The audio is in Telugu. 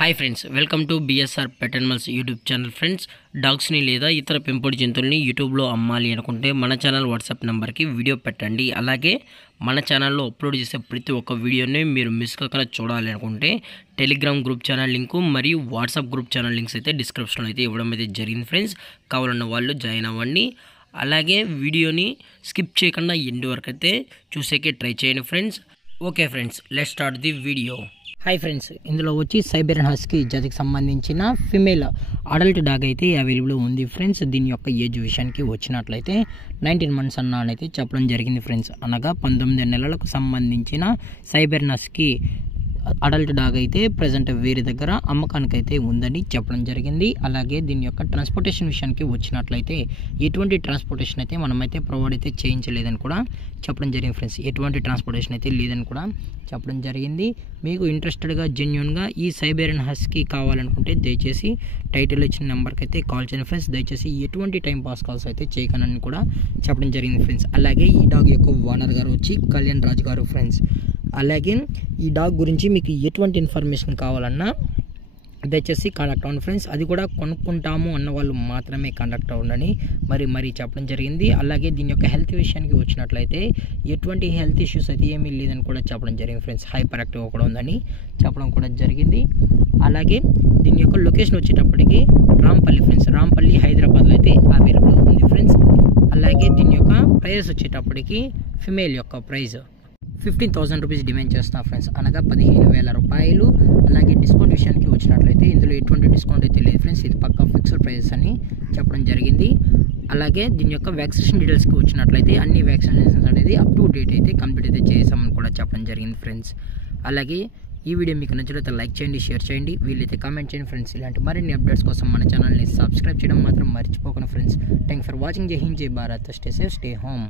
Hi friends, welcome to BSR pet animals YouTube channel. Friends, డాగ్స్ని లేదా ఇతర పెంపుడు జంతువుల్ని యూట్యూబ్లో అమ్మాలి అనుకుంటే మన ఛానల్ వాట్సాప్ నెంబర్కి వీడియో పెట్టండి. అలాగే మన ఛానల్లో అప్లోడ్ చేసే ప్రతి ఒక్క వీడియోని మీరు మిస్ కాకుండా చూడాలి అనుకుంటే టెలిగ్రామ్ గ్రూప్ ఛానల్ లింకు మరియు వాట్సాప్ గ్రూప్ ఛానల్ లింక్స్ అయితే డిస్క్రిప్షన్లో అయితే ఇవ్వడం అయితే జరిగింది. ఫ్రెండ్స్, కావాలన్న వాళ్ళు జాయిన్ అవ్వండి. అలాగే వీడియోని స్కిప్ చేయకుండా ఎండ్ వరకు అయితే చూసేకే ట్రై చేయండి friends. Okay friends, let's start the video. Hi friends, ఇందులో వచ్చి సైబెరియన్ హస్కీ జాతికి సంబంధించిన ఫిమేల్ అడల్ట్ డాగ్ అయితే అవైలబుల్ ఉంది ఫ్రెండ్స్. దీని యొక్క ఏజ్ విషయానికి వచ్చినట్లయితే 19 months అయితే చెప్పడం జరిగింది ఫ్రెండ్స్. అనగా 19 నెలలకు సంబంధించిన సైబెరియన్ హస్కీ అడల్ట్ డాగ్ అయితే ప్రజెంట్ వీరి దగ్గర అమ్మకానికి అయితే ఉందని చెప్పడం జరిగింది. అలాగే దీని యొక్క ట్రాన్స్పోర్టేషన్ విషయానికి వచ్చినట్లయితే ఎటువంటి ట్రాన్స్పోర్టేషన్ అయితే మనమైతే ప్రొవైడ్ అయితే చేయించలేదని కూడా చెప్పడం జరిగింది ఫ్రెండ్స్. ఎటువంటి ట్రాన్స్పోర్టేషన్ అయితే లేదని కూడా చెప్పడం జరిగింది. మీకు ఇంట్రెస్టెడ్గా జెన్యున్గా ఈ సైబెరియన్ హస్కీ కావాలనుకుంటే దయచేసి టైటిల్ ఇచ్చిన నెంబర్కి అయితే కాల్ చేయండి ఫ్రెండ్స్. దయచేసి ఎటువంటి టైం పాస్ కాల్స్ అయితే చేయకనని కూడా చెప్పడం జరిగింది ఫ్రెండ్స్. అలాగే ఈ డాగ్ యొక్క ఓనర్ గారు వచ్చి కళ్యాణ్ రాజ్ గారు ఫ్రెండ్స్. అలాగే ఈ డాగ్ గురించి మీకు ఎటువంటి ఇన్ఫర్మేషన్ కావాలన్నా దయచేసి కాంటాక్ట్ అవ్వండి ఫ్రెండ్స్. అది కూడా కొనుక్కుంటాము అన్న వాళ్ళు మాత్రమే కాంటాక్ట్ అవ్వండి మరీ చెప్పడం జరిగింది. అలాగే దీని యొక్క హెల్త్ విషయానికి వచ్చినట్లయితే ఎటువంటి హెల్త్ ఇష్యూస్ అయితే ఏమీ లేదని కూడా చెప్పడం జరిగింది ఫ్రెండ్స్. హైపర్ యాక్టివ్ కూడా ఉందని చెప్పడం కూడా జరిగింది. అలాగే దీని యొక్క లొకేషన్ వచ్చేటప్పటికి రాంపల్లి ఫ్రెండ్స్. రాంపల్లి హైదరాబాద్లో అయితే అవైలబుల్ ఉంది ఫ్రెండ్స్. అలాగే దీని యొక్క ప్రైస్ వచ్చేటప్పటికి ఫిమేల్ యొక్క ప్రైస్ 15,000 రూపీస్ డిమాండ్ చేస్తాం ఫ్రెండ్స్. అనగా 15,000 రూపాయలు. అలాగే డిస్కౌంట్ విషయానికి వచ్చినట్లయితే ఇందులో ఎటువంటి డిస్కౌంట్ అయితే లేదు ఫ్రెండ్స్. ఇది పక్కా ఫిక్స్డ్ ప్రైస్ అని చెప్పడం జరిగింది. అలాగే దీని యొక్క వ్యాక్సినేషన్ డీటెయిల్స్కి వచ్చినట్లయితే అన్ని వ్యాక్సినేషన్స్ అనేది అప్ టు డేట్ అయితే కంప్లీట్ అయితే చేసామని కూడా చెప్పడం జరిగింది ఫ్రెండ్స్. అలాగే ఈ వీడియో మీకు నచ్చినట్లయితే లైక్ చేయండి, షేర్ చేయండి, వీలైతే కామెంట్ చేయండి ఫ్రెండ్స్. ఇలాంటి మరిన్ని అప్డేట్స్ కోసం మన ఛానల్ని సబ్స్క్రైబ్ చేయడం మాత్రం మర్చిపోకండి ఫ్రెండ్స్. Thanks for watching. జై హింద్, జై Bharat. Stay safe, stay home.